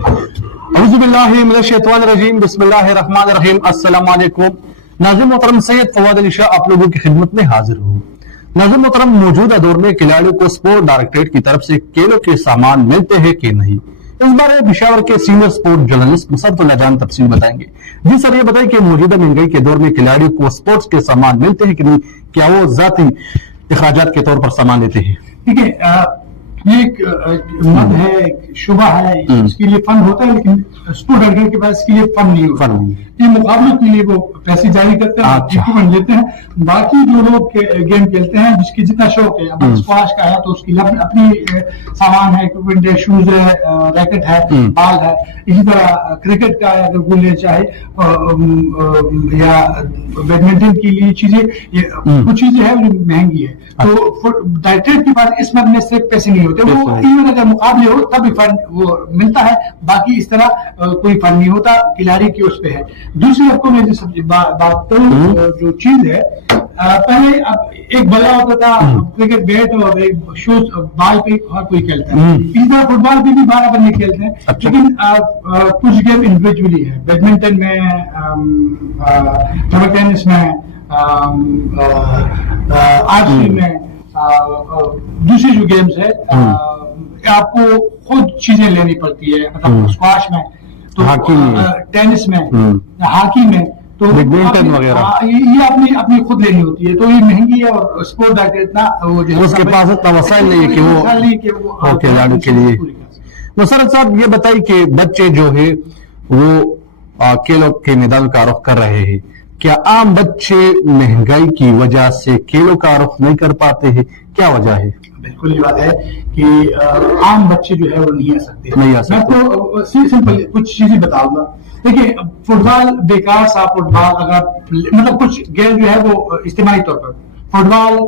औज़ुबिल्लाहिमिनश्शैतानिर्रजीम बिस्मिल्लाहिर्रहमानिर्रहीम। अस्सलाम वालेकुम। नाज़रीन मोहतरम, सैयद फवाद अली शाह आप लोगों की खिदमत में हाजिर हूँ। नाज़रीन मोहतरम, मौजूदा दौर में खिलाड़ियों को स्पोर्ट डायरेक्टरेट की तरफ से खेलों के सामान मिलते हैं कि नहीं, इस बारे पेशावर के सीनियर स्पोर्ट जर्नलिस्ट मुसर्रतुल्लाह जान तफसील बताएंगे। जी सर, ये बताइए कि मौजूदा महंगाई के दौर में खिलाड़ियों को स्पोर्ट्स के सामान मिलते हैं कि नहीं, क्या वो जाती इखराजात के तौर पर सामान लेते हैं? ठीक है, ये एक मद है, एक शुबा है, इसके लिए फंड होता है, लेकिन स्पोर्ट डायरेक्टर के पास इसके लिए फंड नहीं होता। ये मुकाबले के लिए वो पैसे जारी करते हैं, इक्विपमेंट लेते हैं। बाकी जो लोग गेम खेलते हैं, जिसकी जितना शौक है, अब स्क्वाश का है तो उसकी अपनी सामान है, इक्विपमेंट है, शूज है, रैकेट है, बॉल है। इसी तरह क्रिकेट का अगर वो ले चाहे या बैडमिंटन के लिए चीजें, कुछ चीजें है जो महंगी है, तो डायरेक्टरेट के पास इस मद में सिर्फ पैसे नहीं होते। वो इवन अगर मुकाबले हो तब भी फंड वो मिलता है, बाकी इस तरह कोई फंड नहीं होता, खिलाड़ी की उस पे है। दूसरी आपको मैं जो बात करूं, जो चीज है, पहले अब एक बल्ला होता था, क्रिकेट बैट और एक शूज बॉल पे हर कोई खेलता है। इस तरह फुटबॉल पे भी 12 बंदे खेलते हैं, लेकिन कुछ गेम इंडिविजुअली है, बैडमिंटन में, टेबल टेनिस में, आर्चरी में, दूसरी जो गेम्स है आपको खुद चीजें लेनी पड़ती है, मतलब स्क्वाश में, तो हॉकी में, टेनिस में, हॉकी में, तो बैडमिंटन वगैरह ये अपनी खुद लेनी होती है, तो ये महंगी है। और स्पोर्ट डायरेक्टर इतना वो जो उसके पास इतना वसाइल नहीं है कि वो खिलाड़ियों के लिए। मुसर्रत साहब, ये बताइए कि बच्चे जो है वो खेलों के मैदान का रुख कर रहे हैं, क्या आम बच्चे महंगाई की वजह से खेलों का रुख नहीं कर पाते हैं? क्या वजह है? बिल्कुल ये बात है कि आम बच्चे जो है वो नहीं आ सकते। मैं आपको सिंपल कुछ चीजें बताऊंगा। देखिए, फुटबॉल बेकार सा फुटबॉल, अगर मतलब कुछ गेम जो है वो इज्तिमाई तौर पर, फुटबॉल,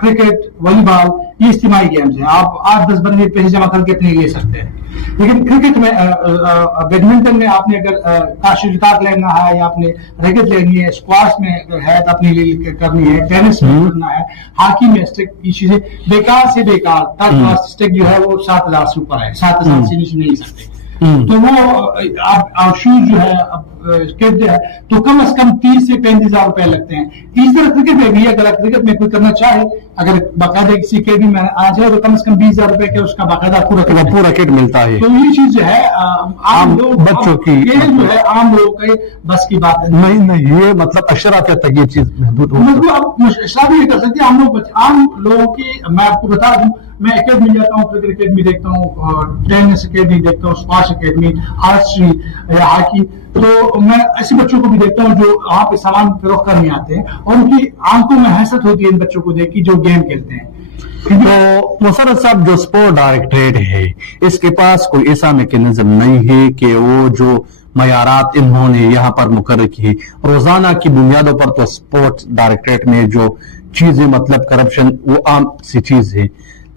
क्रिकेट, वॉलीबॉल, ये इज्तिमाई गेम्स हैं। आप 8-10 बंदे पैसे जमा करके अपने ले सकते हैं। लेकिन क्रिकेट में, बैडमिंटन में आपने अगर काशिदात लेना है या आपने रैकेट लेनी है, स्क्वाश में है तो अपने लिए करनी है, टेनिस में करना है, हॉकी में स्टिक, ये चीजें बेकार से बेकार। थर्ड क्लास स्टिक जो है वो 7,000 से ऊपर है, 7,000 से नीचे नहीं सकते। तो वो आप शूज जो है, स्केट जो है, तो कम से कम 30 से 35,000 रुपए लगते हैं। इस तरह क्रिकेट में भी अगर क्रिकेट में कोई करना चाहे, अगर बाकायदा किसी अकेडमी में आ जाए, तो कम से कम 20,000 रुपए का उसका बाकायदा पूरा किट मिलता है। तो ये चीज जो है आम लोग बच्चों की, ये जो है आम लोगों के बस की बात नहीं, ये मतलब अशराफियत तक ये चीज मतलब अशराफी नहीं कर सकती। आम लोगों की, मैं आपको बता दूं, मैं अकेडमी जाता हूँ, क्रिकेट अकेडमी देखता हूँ, टेनिस अकेडमी देखता हूँ, स्क्वाश अकेडमी, आर्चरी या हॉकी, तो मैं ऐसे बच्चों को भी देखता हूँ जो वहां पे सामान फरोख्त करने आते हैं, और उनकी आंखों में हैसत होती है इन बच्चों को देख के जो गेम खेलते हैं। तो मुसर्रत साहब, जो स्पोर्ट डायरेक्टरेट है, इसके पास कोई ऐसा मैकेनिज्म नहीं है कि वो जो मयारात इन्होंने यहाँ पर मुकर्रर की, रोजाना की बुनियादों पर तो स्पोर्ट्स डायरेक्टरेट में जो चीजें, मतलब करप्शन, वो आम सी चीज है,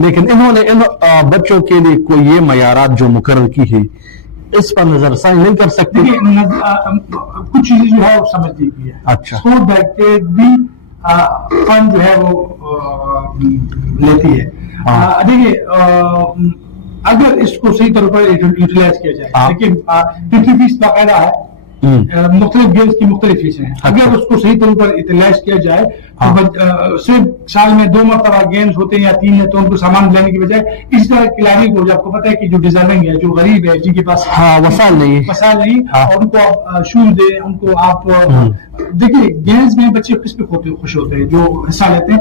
लेकिन इन्होंने इन बच्चों के लिए कोई ये मयारात जो मुकर्रर की है, इस पर नजरसानी नहीं कर सकते? कुछ चीजें जो है वो समझने की है। अच्छा, स्पोर्ट डायरेक्टरेट भी फंड जो है वो लेती है। देखिए, अगर इसको सही तौर पर यूटिलाइज किया जाए, लेकिन एंट्री फीस बाकायदा है, मुख्तलिफ गेम्स की मुख्तलिफ फीसें हैं। अगर उसको सही तौर पर यूटिलाइज किया जाए, तो सिर्फ साल में 2 मरतबा गेम्स होते हैं या 3 है, तो उनको सामान लेने की बजाय इस तरह खिलाड़ी को, आपको पता है कि जो डिजर्विंग है, जो गरीब है, जिनके पास वसाइल नहीं, और उनको आप शूज दे, उनको आप देखिए, गेम्स में बच्चे किस पे खुश होते हैं, जो हिस्सा लेते हैं,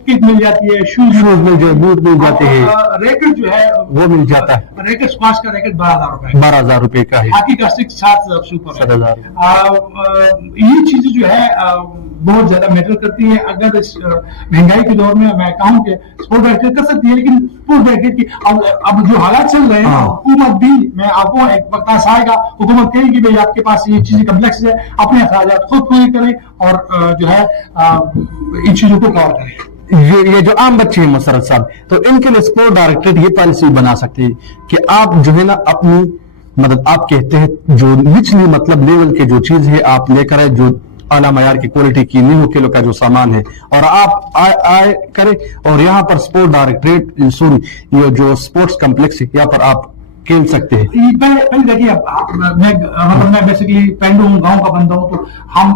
किट मिल जाती है, शूज मिल जाते, बूट मिल जाते हैं, रैकेट जो है वो मिल जाता है। रैकेट, स्क्वाश का रैकेट 12,000 रुपए का है, हॉकी का स्टिक 7,000 से ऊपर है। ये चीजें जो है बहुत ज्यादा मैटर करती है। अगर इस महंगाई के दौर में मैं कहूँ कि स्पोर्ट डायरेक्टर कर सकती है, लेकिन स्पोर्ट डायरेक्टर की अब जो हालात चल रहे हैं, हुकूमत भी, मैं आपको एक वक्त आएगा, हुकूमत कहेगी भाई आपके पास ये चीजें कम्प्लेक्स है, अपने अखराजात खुद पूरे करें और जो है इन चीजों को कवर करें। ये जो आम बच्चे हैं मुसर्रत साहब, तो इनके लिए स्पोर्ट डायरेक्टर ये पॉलिसी बना सकते हैं कि आप जो है ना अपनी मदद, आप कहते हैं जो निचली मतलब लेवल के जो चीज है आप लेकर आए, जो आला मयार की क्वालिटी की नींव किलो का जो सामान है, और आप आए करें, और यहाँ पर स्पोर्ट डायरेक्टरेट, ये जो स्पोर्ट्स कम्प्लेक्स है, यहाँ पर आप खेल सकते हैं? पहले देखिए, मैं बेसिकली पेंडू हूँ, गांव का बंदा हूँ, तो हम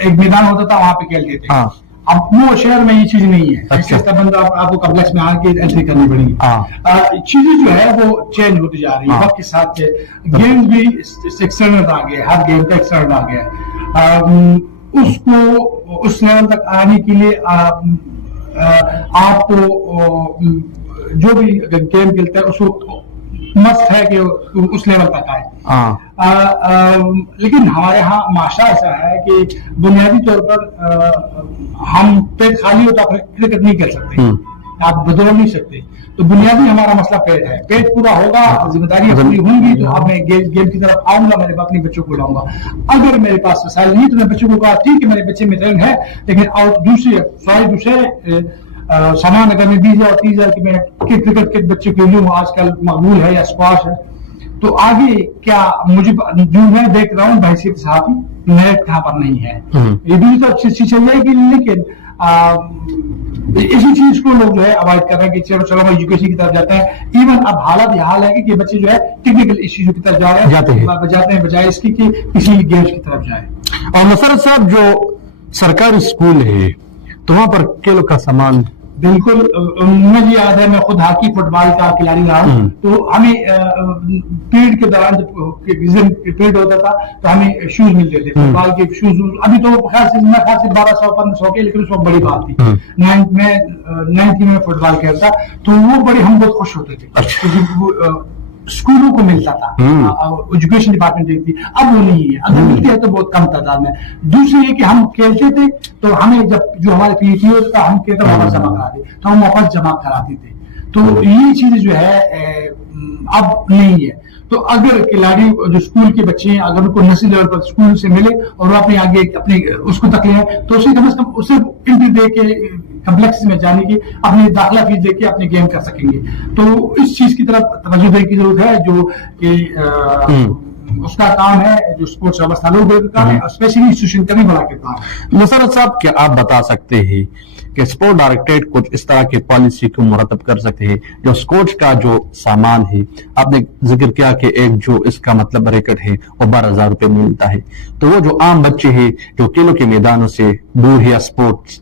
एक मैदान होता था वहां पे खेलते थे। हाँ। अब वो शहर में ये चीज नहीं है। अच्छा। ऐसा बंदा आपको कॉम्प्लेक्स में आके एंट्री करनी पड़ेगी। चीजें जो है वो चेंज होती जा रही है वक्त के साथ। गेम भी एक्सटर्नल आ गया, हर गेम का एक्सटर्नल आ गया। उसको उस लेवल तक आने के लिए आपको जो भी गेम खेलता है उसको मस्त है कि उस लेवल तक आए। लेकिन हमारे यहाँ माशा ऐसा है कि बुनियादी तौर पर हम पेट खाली हो तो आप क्रिकेट नहीं खेल सकते, आप बदल नहीं सकते। तो बुनियादी हमारा मसला पेट है। पेट पूरा होगा, जिम्मेदारियां पूरी होंगी तो अब मैं गेम की तरफ आऊंगा, मेरे अपने बच्चों को लाऊंगा। अगर मेरे पास वसाइल नहीं तो मैं बच्चों को कहा ठीक है मेरे बच्चे में टैलेंट है, लेकिन और दूसरे सामान अगर मैं 20,000 30,000 की मैं क्रिकेट के बच्चे के लिए आजकल मकबूल है या स्क्वाश है, तो आगे क्या मुझे जो मैं देख रहा हूँ बहसीत साहब मेरिट यहाँ पर नहीं है। ये भी तो अच्छी चीज चल जाएगी, लेकिन इसी चीज को लोग जो है अवॉइड कर रहे हैं कि चलो हम एजुकेशन की तरफ जाते हैं। इवन अब हालत ये हाल है कि बच्चे जो है टेक्निकल इश्यूज की तरफ जाते हैं बजाय इसकी कि किसी गेम्स की तरफ जाए। और मुशर्रफ साहब, जो सरकारी स्कूल है तो वहां पर खेलों का सामान बिल्कुल, मुझे याद है मैं खुद हॉकी फुटबॉल का खिलाड़ी रहा हूँ, तो हमें पीरियड के दौरान जब पीरियड होता था तो हमें शूज मिलते थे, फुटबॉल के शूज। अभी तो ख्याल से 1200-1500 के, लेकिन उस वक्त बड़ी बात थी। नाइन्थ में फुटबॉल खेलता तो वो बड़े हम बहुत खुश होते थे क्योंकि स्कूलों को मिलता था, एजुकेशन डिपार्टमेंट देखती। अब वो नहीं है, अगर मिलते हैं तो बहुत कम तादाद में। दूसरी ये कि हम खेलते थे तो हमें जब जो हमारे पीटी होता था हम कहते वापस जमा कराते, तो हम वापस जमा कराते थे। तो ये चीज जो है अब नहीं है। तो अगर खिलाड़ी जो स्कूल के बच्चे हैं अगर उनको नेशनल लेवल पर स्कूल से मिले और वो अपने आगे अपने उसको तक ले तो उसे कम से कम उसे एंट्री दे के कम्प्लेक्स में जाने की अपनी दाखिला फीस दे के अपने गेम कर सकेंगे। तो इस चीज की तरफ तवज्जो देने की जरूरत है, जो कि उसका काम है, जो स्पोर्ट्स व्यवस्था लोग काम है, स्पेशली इंस्टीट्यूशन का नहीं बड़ा के काम है। मुशर्रफ साहब, क्या आप बता सकते हैं कि स्पोर्ट डायरेक्टरेट कुछ इस तरह की पॉलिसी को मुरतब कर सकते हैं जो स्पोर्ट्स का जो सामान है, आपने जिक्र किया कि एक जो इसका मतलब रैकेट है वो 12,000 रुपए में मिलता है, तो वो जो आम बच्चे हैं जो खेलों के मैदानों से दूर है या स्पोर्ट्स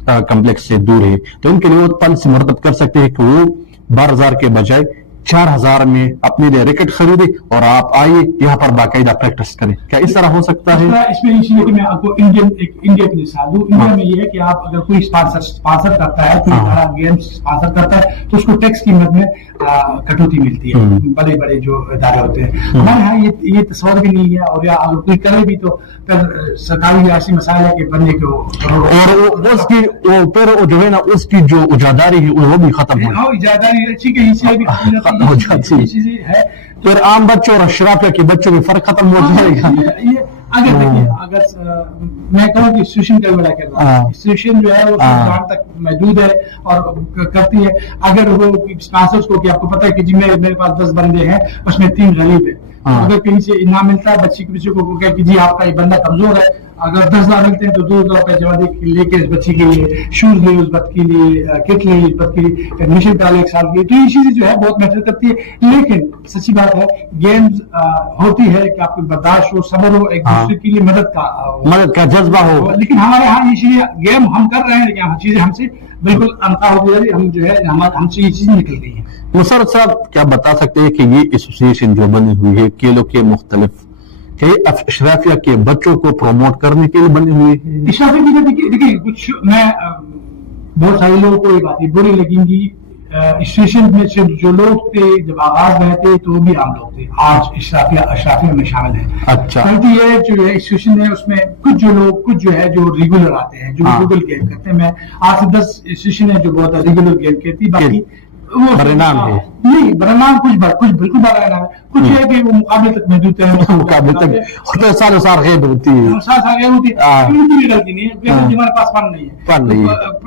कम्प्लेक्स से दूर है, तो उनके लिए वो पॉलिसी मुरतब कर सकते हैं कि वो 12,000 के बजाय 4,000 में अपने लिए रैकेट खरीदे और आप आइए यहाँ पर बाकायदा प्रैक्टिस करें। क्या इस तरह हो सकता है? इसमें इसीलिए कि मैं आपको इंडिया की मिसाल दूं। इंडिया में ये है कि आप अगर कोई स्पॉन्सर करता है, कोई बड़ा गेम स्पॉन्सर करता है तो उसको टैक्स कीमत में कटौती मिलती है। बड़े बड़े जो इदारे होते हैं, हमारे यहाँ ये तस्वर भी नहीं है, और या अगर कोई करे भी तो फिर सरकारी ऐसी मसाइल है कि बंदे को और उसकी फिर जो है ना उसकी जो उजादारी है वो भी खत्म हो इजादारी अच्छी के हिस्से भी हो जाती है, फिर आम बच्चों और अशराफिया के बच्चों में फर्क खत्म हो जाएगा। ये अगर देखिए, अगर मैं कहूँ कि इंस्टीट्यूशन का बड़ा कर रहा है, इंस्टीट्यूशन जो है वो जहाँ तक मौजूद है और करती है। अगर वो स्पॉन्सर्स को कि आपको पता है कि जी मेरे पास 10 बंदे हैं उसमें 3 गरीब है, अगर कहीं से इनाम मिलता है बच्चे को कहे कि जी आपका ये बंदा कमजोर है, अगर 10,000 मिलते हैं तो 2,000 रुपए जमा लेके इस बच्चे के लिए शूज ले, उस बच्चे के लिए किट ले, इस बच्चे के लिए एडमिशन करा ले 1 साल की। तो ये चीजें जो है बहुत मैटर करती है। लेकिन सच्ची बात है, गेम्स होती है कि आपको बर्दाश्त हो, सब्र हो, एक दूसरे के लिए मदद का जज्बा हो। लेकिन हमारे यहाँ ये चीजें गेम हम कर रहे हैं, लेकिन चीजें हमसे बिल्कुल अनका हो गई, हम जो है हमसे ये चीजें निकल गई है। मुशर्रफ साहब, क्या बता सकते हैं कि ये एसोसिएशन जो बनी हुई है खेलों के मुख्तलिफ अशराफिया के बच्चों को प्रमोट करने के लिए बनी हुई है? अशराफिया देखिए कुछ मैं बहुत सारे लोगों को ये बातें बुरी लगेंगी। स्टेशन में से जो लोग थे जब आगाज में थे तो वो भी आम लोग थे, आज अशराफिया में शामिल है। अच्छा, ये जो है स्टेशन है उसमें कुछ जो है जो रेगुलर आते हैं, जो रेगुलर गेम करते हैं। मैं 8 से 10 स्टेशन है जो बहुत रेगुलर गेम करती, बाकी वो परिणाम है नहीं, परिणाम कुछ बिल्कुल बड़ा है। कुछ है कि वो मुकाबले तक महदूद है, मुकाबले तक सालों साल गैब होती है, गलती नहीं है, हमारे पास फंड नहीं है,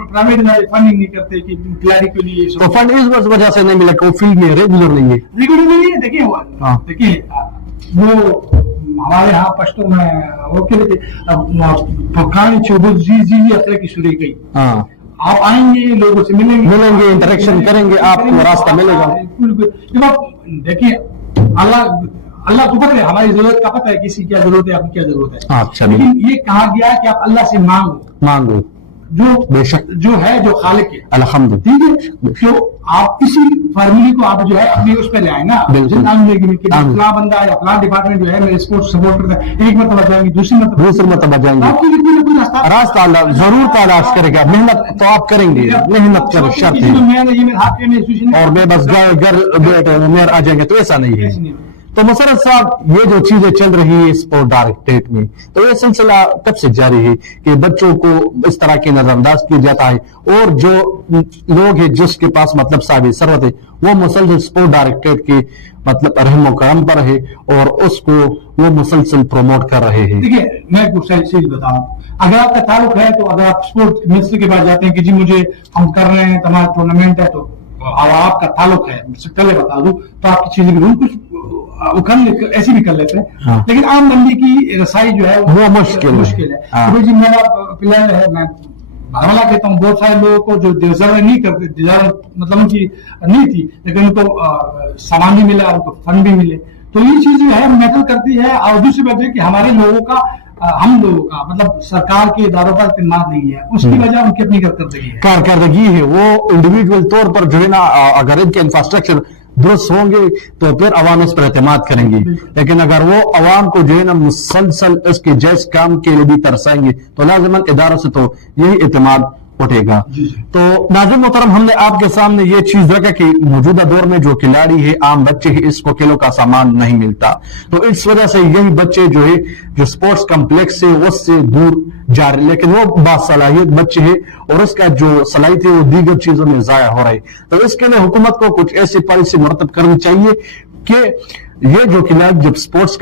प्राइवेट फंडिंग नहीं करते कि खिलाड़ी के लिए, तो फंड इस वजह से नहीं मिला कि वो फील्ड में रेगुलर नहीं है। देखिए वो हमारे यहाँ पश्तो में वो पुरानी चौबूत जी की शुरू गई। आप आएंगे, लोगों से मिलेंगे, इंटरेक्शन करेंगे, आपको रास्ता मिलेगा। देखिए अल्लाह को पता है हमारी जरूरत का, पता है किसी क्या जरूरत है, आपकी क्या जरूरत है। अच्छा, लेकिन ये कहा गया है कि आप अल्लाह से मांगो जो बेशक जो है, जो खालिक है, अल्हम्दुलिल्लाह। ठीक है। तो आप इसी फॉर्मूले को आप जो है अपने उस पर ले आए ना, फला बंदा या फला डिपार्टमेंट जो है मेरे स्पोर्ट्स सपोर्ट करता है, एक मरतबा जाएंगे, दूसरी मरतबा जाएंगे, आपके लिए कोई ना कोई रास्ता अल्लाह जरूर तलाश करेगा। मेहनत तो आप करेंगे, मेहनत कर शर्त है, और मैं बस घर आ जाएंगे, तो ऐसा नहीं है। तो मुशर्रफ साहब, ये जो चीजें चल रही है स्पोर्ट डायरेक्टरेट में, तो ये सिलसिला कब से जारी है कि बच्चों को इस तरह के नजरअंदाज किया जाता है, और जो लोग हैं जिसके पास मतलब साहिब सरवत है, वो मुसलसल स्पोर्ट डायरेक्टरेट के मतलब रहमो करम पर है और उसको वो मुसलसल प्रमोट कर रहे हैं। देखिए, मैं कुछ चीज बताऊं, अगर आपका ताल्लुक है, तो अगर आप स्पोर्ट्स मिनिस्टर के पास जाते हैं कि जी मुझे हम कर रहे हैं, हमारा टूर्नामेंट है, तो और आपका ताल्लुक है, पहले बता दूं, तो आपकी चीजें भी कुछ ऐसी भी कर लेते हैं। हाँ। लेकिन आम बंदी की रसाई जो है वो मुश्किल है। हाँ। तो जी मेरा प्लान है, मैं भरवाला कहता हूँ, बहुत सारे लोगों को जो डिजर्व नहीं करते, डिजर्व मतलब उनकी नहीं थी, लेकिन उनको सामान भी मिला, उनको फंड भी मिले, तो ये चीज जो है मैटर करती है। और दूसरी बात है कि हमारे लोगों का, हम लोगों का मतलब सरकार के इदारों का इत्मीनान नहीं है, उसकी वजह उनकी अपनी कारकर्दगी है। वो इंडिविजुअल तौर पर जो है ना, अगर इनके इंफ्रास्ट्रक्चर दुरुस्त होंगे तो फिर अवाम इस पर एतमाद करेंगी, लेकिन अगर वो अवाम को जो है ना मुसलसल इसके जैस काम के लिए भी तरसाएंगे, तो लाज़िमन इदारों से तो यही एतमाद उठेगा। तो नाज़रीन मोहतरम, हमने आपके सामने ये चीज रखा कि मौजूदा दौर में जो खिलाड़ी है, आम बच्चे हैं, इसको खेलों का सामान नहीं मिलता, तो इस वजह से यही बच्चे जो है, जो स्पोर्ट्स कम्प्लेक्स है उससे दूर जा रहे, लेकिन वो बासलाहियत बच्चे हैं और उसका जो सलाहियत है वो दीगर चीजों में जाया हो रहा है। तो इसके लिए हुकूमत को कुछ ऐसी पॉलिसी मुरतब करनी चाहिए कि ये जो खिलाड़ी जब स्पोर्ट्स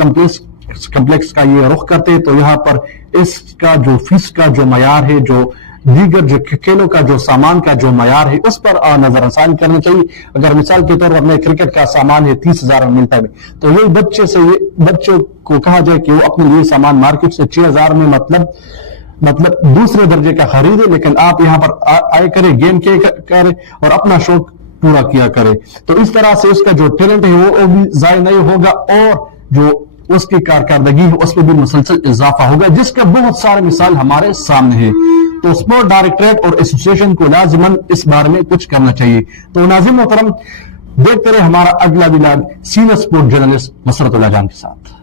कम्प्लेक्स का ये रुख करते हैं, तो यहाँ पर इसका जो फीस का जो मयार है, जो दीगर जो खेलों का जो सामान का जो मयार है, उस पर नजरअंदाज करनी चाहिए। अगर मिसाल के तौर पर मैं क्रिकेट का सामान है 30,000 में मिलता है, तो ये बच्चों को कहा जाए कि वो अपने लिए सामान मार्केट से 6,000 में मतलब दूसरे दर्जे का खरीदे, लेकिन आप यहाँ पर आए करें, गेम करें और अपना शौक पूरा किया करे, तो इस तरह से उसका जो टैलेंट है वो भी जाया नहीं होगा, और जो उसकी कारकर्दगी है उसमें भी मुसलसल इजाफा होगा, जिसका बहुत सारे मिसाल हमारे सामने है। तो स्पोर्ट डायरेक्टरेट और एसोसिएशन को लाजिमन इस बारे में कुछ करना चाहिए। तो नाज़रीन मोहतरम, देखते रहे हमारा अगला व्लॉग सीनियर स्पोर्ट जर्नलिस्ट मसरतुल्लाह जान के साथ।